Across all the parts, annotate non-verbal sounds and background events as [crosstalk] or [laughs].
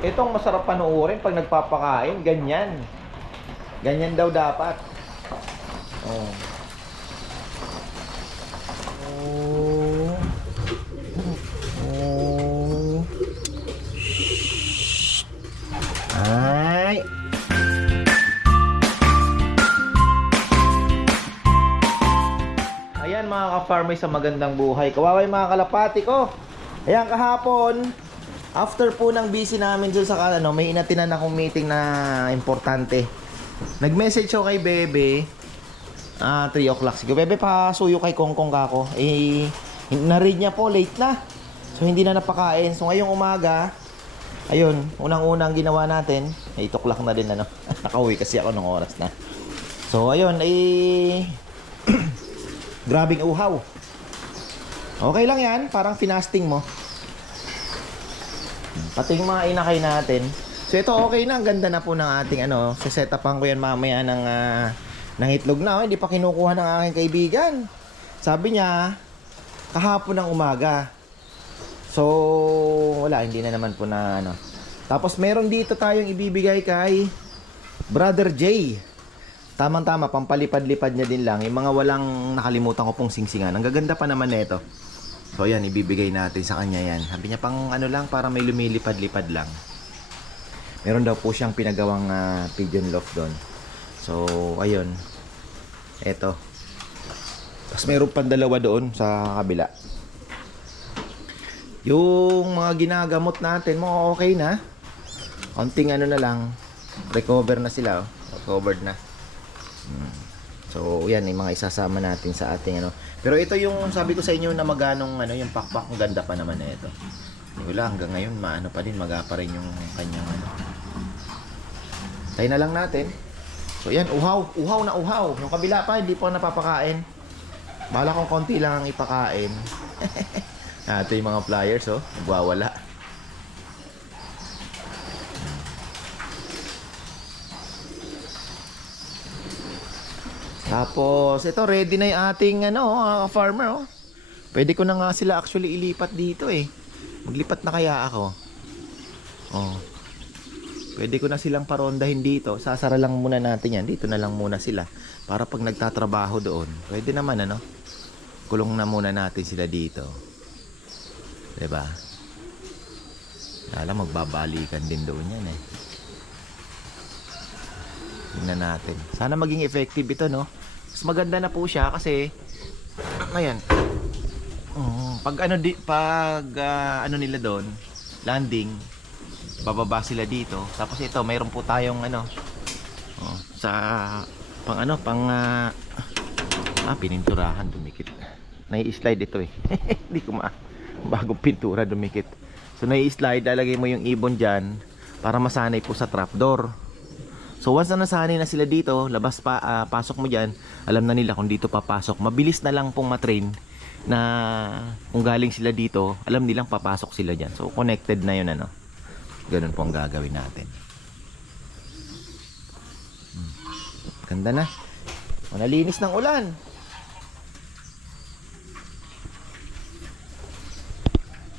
Itong masarap panoorin pag nagpapakain, ganyan. Ganyan daw dapat. Oh. Oh. Oh. Ay. Ayan mga ka-farmer sa magandang buhay. Kawawa yung mga kalapati ko. Ayan kahapon, after po ng busy namin dun sa ano, may inatinan akong meeting na importante. Nag-message ako kay Bebe. Ah, 3 o'clock. Sige, Bebe, pasuyo kay Kongkong kako. Eh, na-read niya po, late na. So, hindi na napakain. So, ngayong umaga, ayun, unang-unang ginawa natin, eh, 8 o'clock na din, ano. [laughs] Nakauwi kasi ako ng oras na. So, ayun, eh, [clears throat] grabing uhaw. Okay lang yan, parang finasting mo. Pati yung mga inakay natin. So ito okay na, ang ganda na po ng ating ano, sasetapan ko yan mamaya ng, ah, ng itlog na. Oh, hindi pa kinukuha ng aking kaibigan. Sabi niya, kahapon ng umaga. So, wala, hindi na naman po na ano. Tapos meron dito tayong ibibigay kay Brother J. Tamang-tama, pampalipad-lipad niya din lang. Yung mga walang nakalimutan ko pong singsingan. Ang gaganda pa naman nito. So yan, ibibigay natin sa kanya yan. Sabi niya pang ano lang, para may lumilipad-lipad lang. Meron daw po siyang pinagawang ah, pigeon loft doon. So, ayun. Eto. Tapos meron pang dalawa doon sa kabila. Yung mga ginagamot natin, mga okay na. Konting ano na lang. Recover na sila. Oh. Recovered na. Hmm. So, yan, yung mga isasama natin sa ating ano. Pero ito yung sabi ko sa inyo na maganong ano, yung pakpak, ang ganda pa naman na ito. Wala, hanggang ngayon, maano pa din, maga pa rin yung kanyang ano. Tayo na lang natin. So, yan, uhaw. Uhaw na uhaw. Yung kabila pa, hindi pa napapakain. Bala kong konti lang ang ipakain. [laughs] ito yung mga flyers, oh. Nagwawala. Tapos, ito, ready na yung ating, ano, ah, farmer, oh. Pwede ko na nga sila actually ilipat dito, eh. Maglipat na kaya ako. Oh. Pwede ko na silang parondahin dito. Sasara lang muna natin yan. Dito na lang muna sila. Para pag nagtatrabaho doon, pwede naman, ano. Kulong na muna natin sila dito. 'Di ba? Lala, magbabalikan din doon yan, eh. Tingnan natin. Sana maging effective ito, no? Mas maganda na po siya kasi ayan. Mm, pag ano di pag ah, ano nila doon, landing, bababa sila dito. Tapos ito, mayroon po tayong ano oh, sa pang ano, pang ah, ah pininturahan dumikit. Nai-slide ito eh. [laughs] Hindi ko ma bagong pintura dumikit. So nai-slide, lalagay mo yung ibon diyan para masanay po sa trapdoor. So once na nasanay na sila dito, labas pa, ah, pasok mo diyan, alam na nila kung dito papasok. Mabilis na lang pong matrain na kung galing sila dito, alam nilang papasok sila diyan. So connected na 'yun ano. Ganun po ang gagawin natin. Hmm. Ganda na. O, nalinis ng ulan.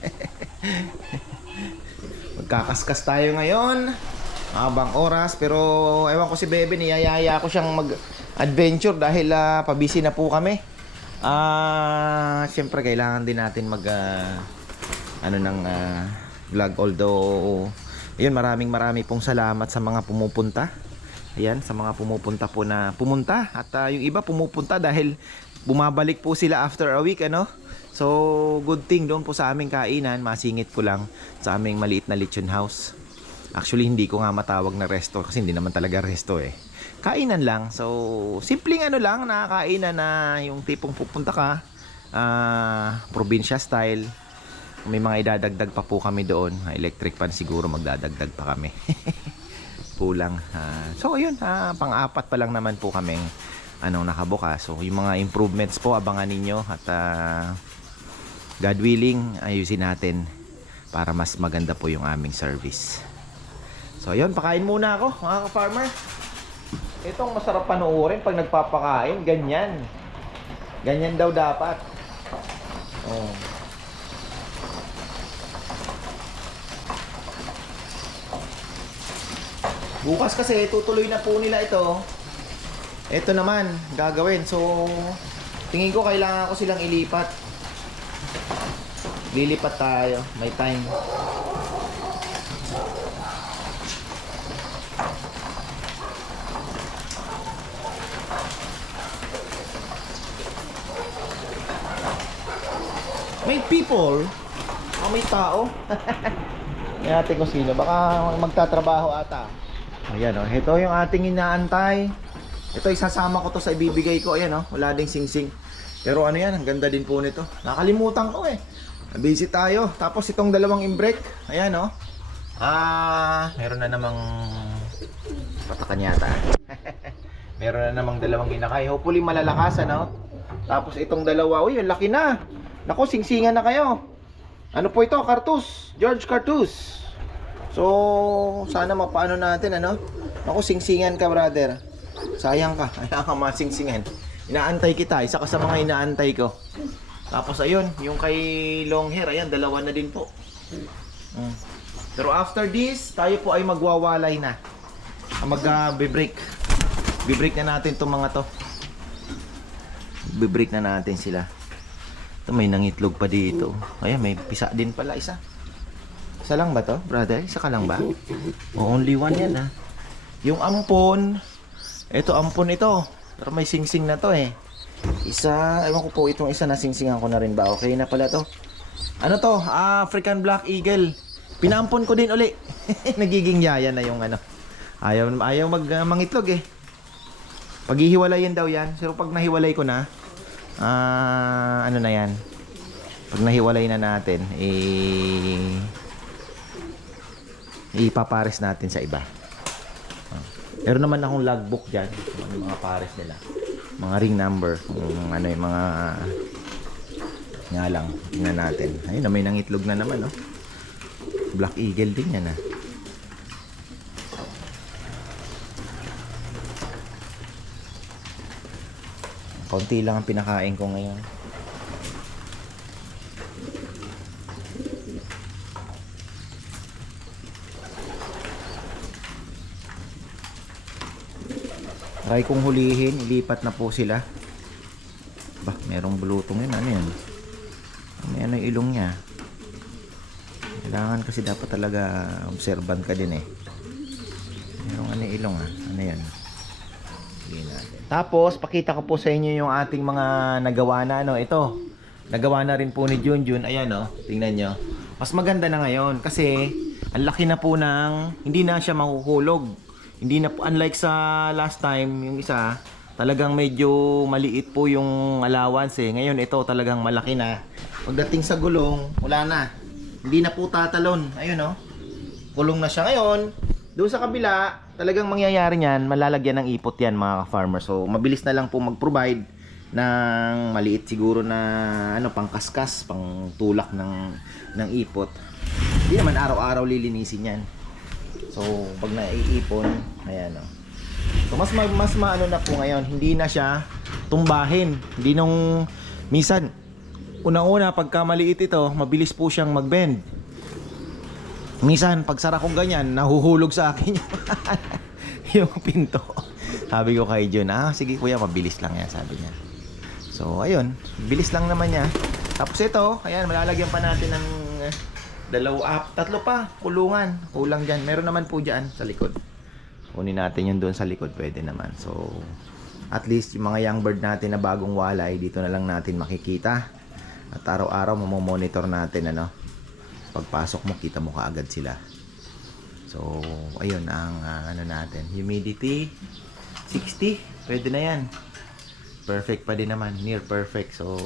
[laughs] Magkakaskas tayo ngayon. Habang oras pero ewan ko si Bebe niyayaya ko siyang mag-adventure dahil ah, pabisi na po kami. Ah, siyempre kailangan din natin mag ah, ano ng ah, vlog although ayun maraming marami pong salamat sa mga pumupunta. Ayan, sa mga pumupunta po na pumunta at ah, yung iba pumupunta dahil bumabalik po sila after a week ano. So, good thing doon po sa aming kainan, masingit ko lang sa aming maliit na lechon house. Actually, hindi ko nga matawag na resto kasi hindi naman talaga resto eh. Kainan lang. So, simpleng ano lang, nakakainan na yung tipong pupunta ka, ah, probinsya style. May mga idadagdag pa po kami doon. Ah, Electric pan siguro magdadagdag pa kami. [laughs] Kulang. Ah, so, ayun, ah, pang-apat pa lang naman po kaming anong nakabukas. So, yung mga improvements po, abangan ninyo at ah, God willing, ayusin natin para mas maganda po yung aming service. So, yun, pakain muna ako, mga ka-farmer. Itong masarap panoorin pag nagpapakain, ganyan. Ganyan daw dapat. Oh. Bukas kasi tutuloy na po nila ito. Ito naman, gagawin. So, tingin ko kailangan ko silang ilipat. Lilipat tayo. May time. May people. Ah, may tao. [laughs] May ate ko sino. Baka magtatrabaho ata. Ayan o. Ito yung ating inaantay. Ito isasama ko to sa ibibigay ko. Ayan o. Wala ding sing-sing. Pero ano yan, ang ganda din po nito. Nakalimutan ko eh. Busy tayo. Tapos itong dalawang imbrek. Ayan o. Ah, meron na namang patakan yata. [laughs] meron na namang dalawang inakay. Hopefully malalakas ano. Tapos itong dalawa, uy, laki na. Nako, singsingan na kayo. Ano po ito? Cartus. George Cartus. So, sana mapaano natin, ano? Nako, singsingan ka, brother. Sayang ka. [laughs] Kaya ka masingsingan. Inaantay kita. Isa ka sa mga inaantay ko. Tapos, ayun, yung kay long hair, ayan, dalawa na din po. Mm. Pero after this, tayo po ay magwawalay na. Mag-break. Bibreak na natin itong mga to. Bibreak na natin sila. Ito may nangitlog pa dito. Ayan, may pisa din pala isa. Isa lang ba to, brother? Isa ka lang ba? O, only one yan ha. Yung ampon, ito ampon ito. Pero may singsing na to eh. Isa, ewan ko po itong isa na singsingan ko na rin ba? Okay na pala to. Ano to? African Black Eagle. Pinampon ko din uli. [laughs] Nagiging yaya na yung ano. Ayaw, ayaw mag, uh, mangitlog eh. Paghihiwalayin daw yan. Pero pag nahiwalay ko na, ah, ano na yan. Pag nahiwalay na natin, eh, ipapares natin sa iba. Ah. Meron naman akong logbook dyan. Ano mga pares nila. Mga ring number. Kung ano yung mga nga lang. Tingnan natin. Ayun na may nangitlog na naman, no? Black Eagle din yan, ah. Konti lang ang pinakain ko ngayon. Try kong hulihin, ilipat na po sila. Bah, merong bulutong yun. Ano? May ano yung ilong niya. Kailangan kasi dapat talaga observant ka din eh. Merong ano ilong ah. Ano yan? Tapos, pakita ko po sa inyo yung ating mga nagawa na ano. Ito, nagawa na rin po ni Junjun. Ayan oh, tingnan nyo. Mas maganda na ngayon kasi ang laki na po ng, hindi na siya mahuhulog. Hindi na po, unlike sa last time, yung isa, talagang medyo maliit po yung allowance eh. Ngayon ito talagang malaki na. Pagdating sa gulong, wala na. Hindi na po tatalon. Ayun oh. Kulong na siya ngayon. Doon sa kabila, talagang mangyayari niyan, malalagyan ng ipot yan mga farmer. So, mabilis na lang po mag-provide ng maliit siguro na ano pangkaskas, pang tulak ng ng ipot. Hindi naman araw-araw lilinisin yan. So, pag naiipon, ayan oh. So, mas ma- mas maano na po ngayon, hindi na siya tumbahin. Hindi nung minsan unang-una pagka maliit ito, mabilis po siyang mag-bend. Minsan, pag sara kong ganyan, nahuhulog sa akin yung, [laughs] yung pinto. Sabi ko kay Jun, ah, sige kuya, mabilis lang yan, sabi niya. So, ayun, bilis lang naman niya. Tapos ito, ayan, malalagyan pa natin ng eh, dalawa, ah, tatlo pa, kulungan. Kulang dyan. Meron naman po dyan sa likod. Kunin natin yun doon sa likod, pwede naman. So, at least yung mga young bird natin na bagong walay, dito na lang natin makikita. At araw-araw, mamomonitor natin, ano, pagpasok mo, kita mo kaagad sila. So, ayun ang ah, ano natin. Humidity 60, pwede na 'yan. Perfect pa din naman, near perfect. So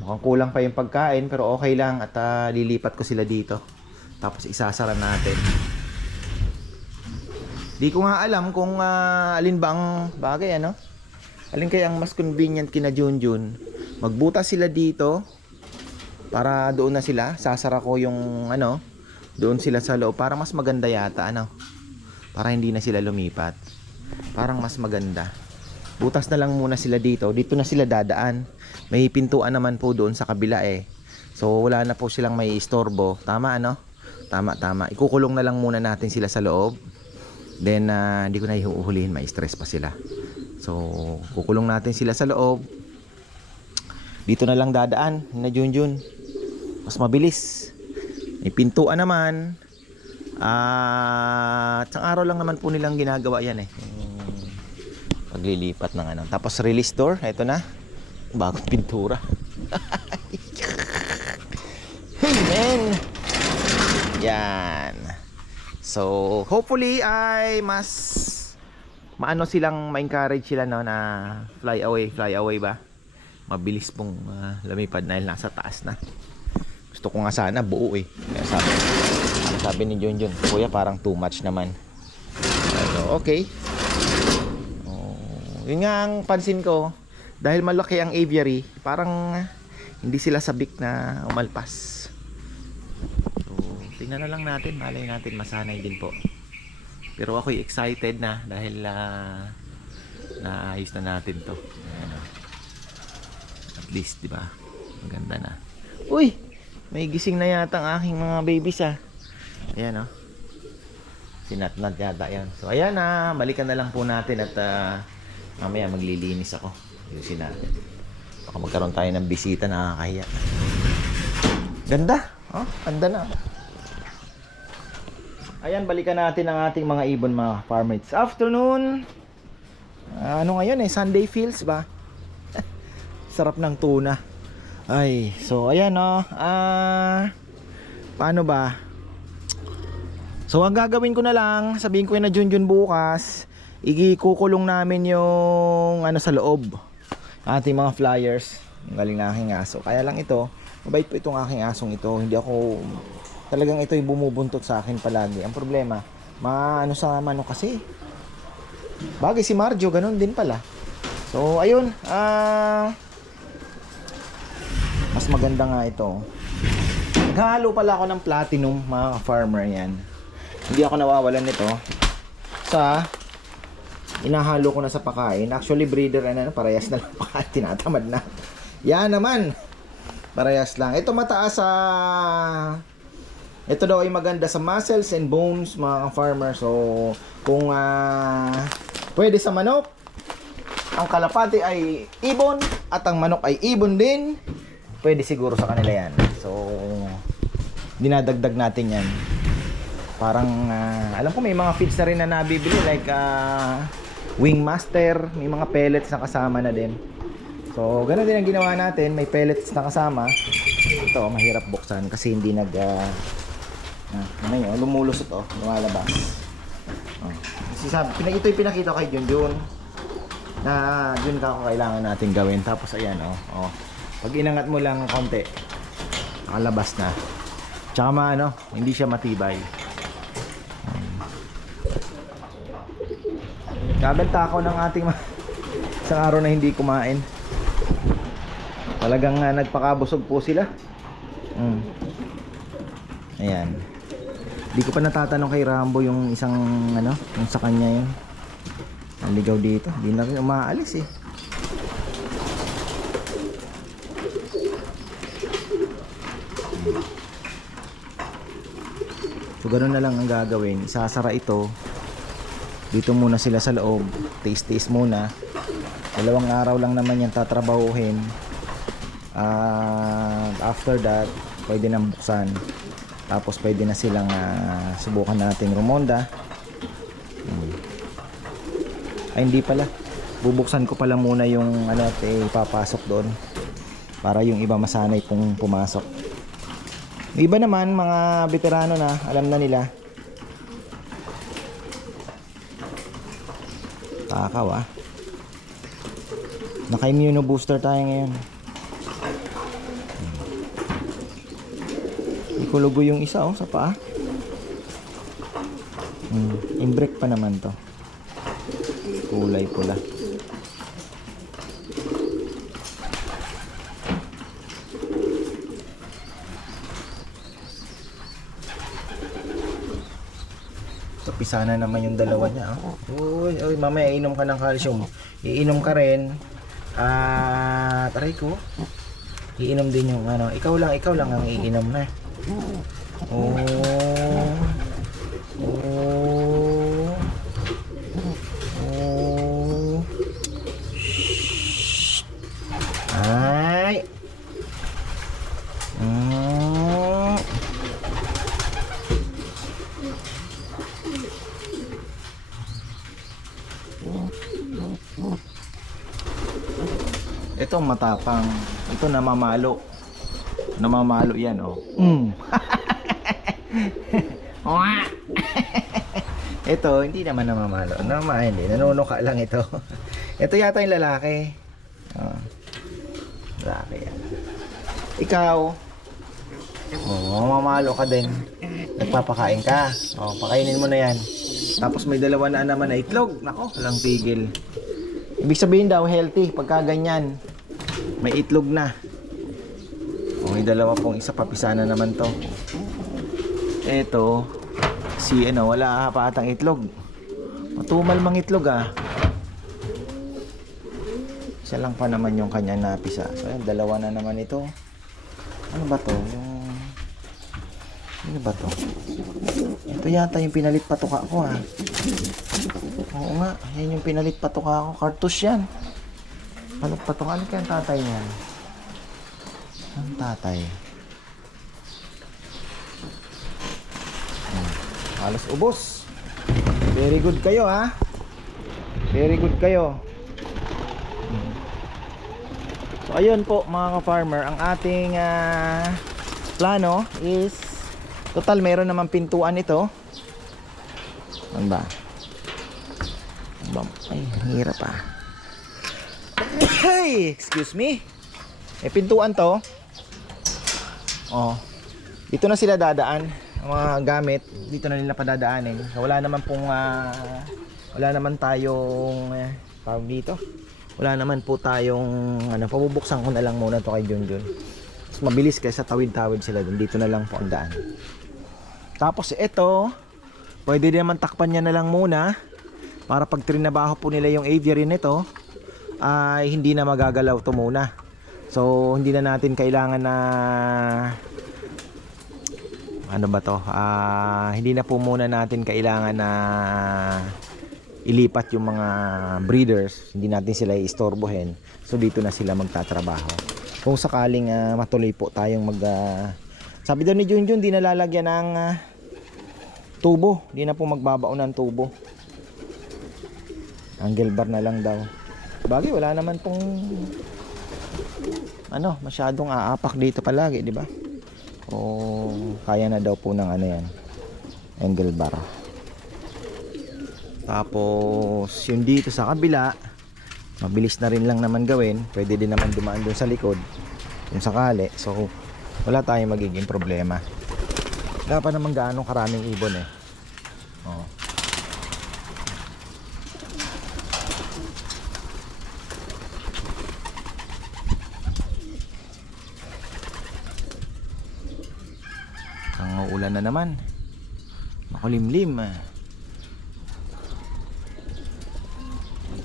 Mukhang kulang pa yung pagkain pero okay lang at ah, lilipat ko sila dito. Tapos isasara natin. Di ko nga alam kung ah, alin ba ang bagay ano. Alin kaya ang mas convenient kina Junjun? Magbutas sila dito para doon na sila sasara ko yung ano doon sila sa loob para mas maganda yata ano para hindi na sila lumipat parang mas maganda butas na lang muna sila dito dito na sila dadaan may pintuan naman po doon sa kabila eh so wala na po silang may istorbo tama ano Tama, tama. Ikukulong na lang muna natin sila sa loob. Then, ah, hindi ko na ihuhulihin. May stress pa sila. So, kukulong natin sila sa loob. Dito na lang dadaan na Junjun. Mas mabilis. May pintuan naman. Ah, uh, araw lang naman po nilang ginagawa yan eh. Yung paglilipat ng ano. Tapos release door, ito na. Bagong pintura. [laughs] hey man! Yan. So, hopefully ay mas maano silang ma-encourage sila no na fly away, fly away ba? Mabilis pong ah, lumipad dahil nasa taas na. Gusto ko nga sana buo eh. Kaya sabi, sabi ni Junjun, kuya parang too much naman. So, okay. Oh, yun nga ang pansin ko, dahil malaki ang aviary, parang hindi sila sabik na umalpas. So, tingnan na lang natin, malay natin masanay din po. Pero ako'y excited na dahil ah, naayos na natin to. Ayan, oh. At least, di ba? Maganda na. Uy! May gising na yata ang aking mga babies ah. Ayan oh. Sinatnat yata yan. So ayan na, balikan na lang po natin at ah, mamaya maglilinis ako. Ayusin natin. Baka magkaroon tayo ng bisita nakakahiya. Ganda. Oh, ganda na. Ayan, balikan natin ang ating mga ibon mga farmates. Afternoon. Ah, ano ngayon eh, Sunday feels ba? [laughs] Sarap ng tuna. Ay, so ayan oh. Ah, paano ba? So ang gagawin ko na lang, sabihin ko na Junjun bukas, ikikukulong namin yung ano sa loob. Ating mga flyers. Ang galing na aking aso. Kaya lang ito, mabait po itong aking asong ito. Hindi ako talagang ito yung bumubuntot sa akin palagi. Ang problema, maano sa mano kasi. Bagay si Marjo, ganun din pala. So ayun, ah mas maganda nga ito. Naghahalo pala ako ng platinum, mga farmer yan. Hindi ako nawawalan nito. Sa inahalo ko na sa pakain. Actually, breeder and ano, parehas na lang [laughs] pakain. Tinatamad na. Yan naman. Parehas lang. Ito mataas sa... Ito daw ay maganda sa muscles and bones, mga farmer. So, kung ah, pwede sa manok, ang kalapati ay ibon at ang manok ay ibon din pwede siguro sa kanila yan. So, dinadagdag natin yan. Parang, ah, alam ko may mga feeds na rin na nabibili like uh, Wing Master, may mga pellets na kasama na din. So, ganun din ang ginawa natin, may pellets na kasama. Ito, mahirap buksan kasi hindi nag, uh, ah, ano yun, lumulusot oh, lumalabas. Oh. Sabi, ito yung pinakita kay Junjun na yun ka ako kailangan natin gawin. Tapos ayan oh, oh pag inangat mo lang konti, nakalabas na. Tsaka maano, hindi siya matibay. Gabenta ako ng ating [laughs] isang araw na hindi kumain. Talagang uh, nagpakabusog po sila. Mm. Ayan. Hindi ko pa natatanong kay Rambo yung isang ano, yung sa kanya yun. Ang ligaw dito. Hindi na rin umaalis eh. So ganun na lang ang gagawin. Isasara ito. Dito muna sila sa loob. Taste-taste muna. Dalawang araw lang naman yan tatrabahuhin. At after that, pwede nang buksan. Tapos pwede na silang uh, subukan natin rumonda. Hmm. Ay hindi pala. Bubuksan ko pala muna yung ano at eh, papasok doon. Para yung iba masanay pong pumasok. Iba naman, mga veterano na, alam na nila. Takaw ah. Naka-immuno booster tayo ngayon. Ikulugo yung isa oh, sa paa. Hmm, imbrek pa naman to. Kulay pula. Tapisa na naman yung dalawa niya. Oh. Uy, uy, mamaya inom ka ng calcium. Iinom ka rin. At, aray ko. Iinom din yung ano. Ikaw lang, ikaw lang ang iinom na. Oh, Ito ang matapang. Ito namamalo. Namamalo yan, oh. [laughs] Mm. [laughs] ito, hindi naman namamalo. Naman, hindi. Nanunuka lang ito. [laughs] ito yata yung lalaki. Oh. Lalaki yan. Ikaw, oh, mamamalo ka din. Nagpapakain ka. Oh, pakainin mo na yan. Tapos may dalawa na naman na itlog. Nako, walang tigil. Ibig sabihin daw, healthy pagka ganyan. May itlog na. O, may dalawa pong isa papisa na naman to. Eto, si ano, wala pa atang itlog. Matumal mang itlog ah. Isa lang pa naman yung kanya napisa. So, ayun, dalawa na naman ito. Ano ba to? Yung... Ano ba to? Ito yata yung pinalit patuka ko ah. Oo nga, yan yung pinalit patuka ko. Cartouche yan. Palit patuka. Ano kaya ang tatay niyan? Ang tatay. Hmm. Halos ubos. Very good kayo ha. Very good kayo. Hmm. So ayun po mga ka-farmer, ang ating ah, plano is total meron naman pintuan ito. Ano ba? Bam. Ay, hirap ah. Ay, excuse me. Eh, pintuan to. Oh. Dito na sila dadaan. Ang mga gamit, dito na nila padadaanin. So, wala naman pong, ah, wala naman tayong, eh, tawag dito. Wala naman po tayong, ano, pabubuksan ko na lang muna to kay Junjun. Mas mabilis kaysa tawid-tawid sila dun. Dito na lang po ang daan. Tapos ito, pwede din naman takpan niya na lang muna para pag trinabaho po nila yung aviary nito ay hindi na magagalaw to muna. So hindi na natin kailangan na ano ba to? Ah, hindi na po muna natin kailangan na ilipat yung mga breeders, hindi natin sila iistorbohin. So dito na sila magtatrabaho. Kung sakaling ah, matuloy po tayong mag ah, sabi daw ni Junjun, di na lalagyan ng ah, tubo. Di na po magbabaon ng tubo. Angle bar na lang daw. Bagay, wala naman pong ano, masyadong aapak dito palagi, di ba? O kaya na daw po ng ano yan. Angle bar. Tapos, yung dito sa kabila, mabilis na rin lang naman gawin. Pwede din naman dumaan doon sa likod. Kung sakali. So, wala tayong magiging problema. Wala naman gaano karaming ibon eh. Ang ulan na naman. Makulimlim. ah.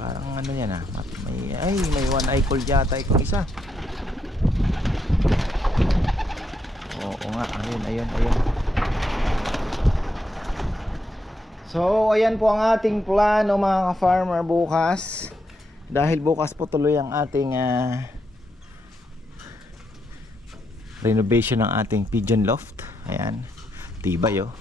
Parang ano yan ah. May, ay, may one eye cold yata itong isa. Oo nga, ayun, ayun, ayun. So, ayan po ang ating plano mga ka-farmer bukas. Dahil bukas po tuloy ang ating ah, renovation ng ating pigeon loft. Ayan. Tibay oh.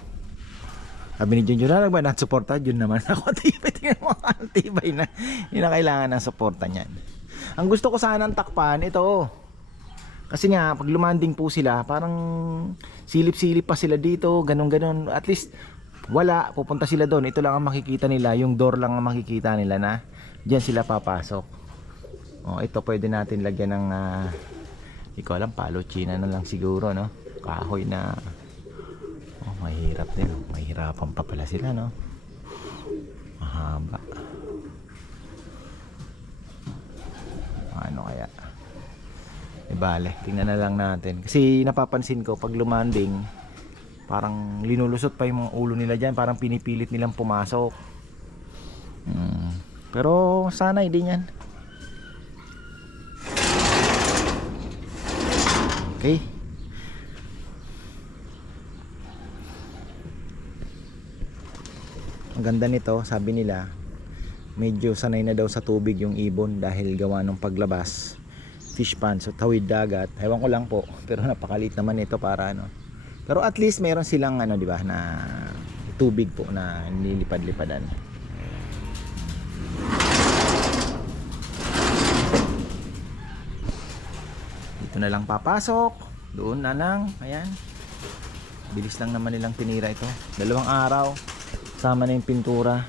Sabi ni Junjun, na ba nat-suporta? Yun naman [laughs] ako, tibay. Tingnan mo, tibay na. Hindi na kailangan ng suporta niyan. Ang gusto ko sanang takpan, ito. Kasi nga, pag lumanding po sila, parang silip-silip pa sila dito, ganun-ganon. At least, wala, pupunta sila doon. Ito lang ang makikita nila, yung door lang ang makikita nila na diyan sila papasok. Oh, ito pwede natin lagyan ng ah, hindi alam, palo china na lang siguro, no? Kahoy na Oh, mahirap din. oh. Mahirapan pa pala sila, no? Mahaba. Ano kaya? E bale, tingnan na lang natin. Kasi napapansin ko pag lumanding, parang linulusot pa yung mga ulo nila dyan. Parang pinipilit nilang pumasok. Hmm. Pero sana hindi yan. Okay. Ang ganda nito, sabi nila, medyo sanay na daw sa tubig yung ibon dahil gawa ng paglabas. Fish pond, so tawid dagat. Ewan ko lang po, [laughs] pero napakalit naman ito para ano. Pero at least meron silang ano, di ba, na tubig po na nilipad-lipadan. Dito na lang papasok. Doon na lang. Ayan. Bilis lang naman nilang tinira ito. Dalawang araw. Sama na yung pintura.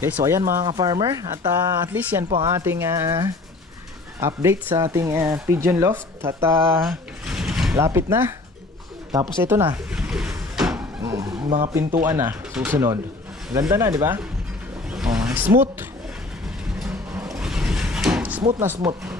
Okay, so ayan mga ka-farmer. At ah, at least yan po ang ating ah, update sa ating ah, pigeon loft. At ah, lapit na. Tapos ito na. Mga pintuan na. Susunod. Ganda na, di ba? Oh, smooth. Smooth na smooth.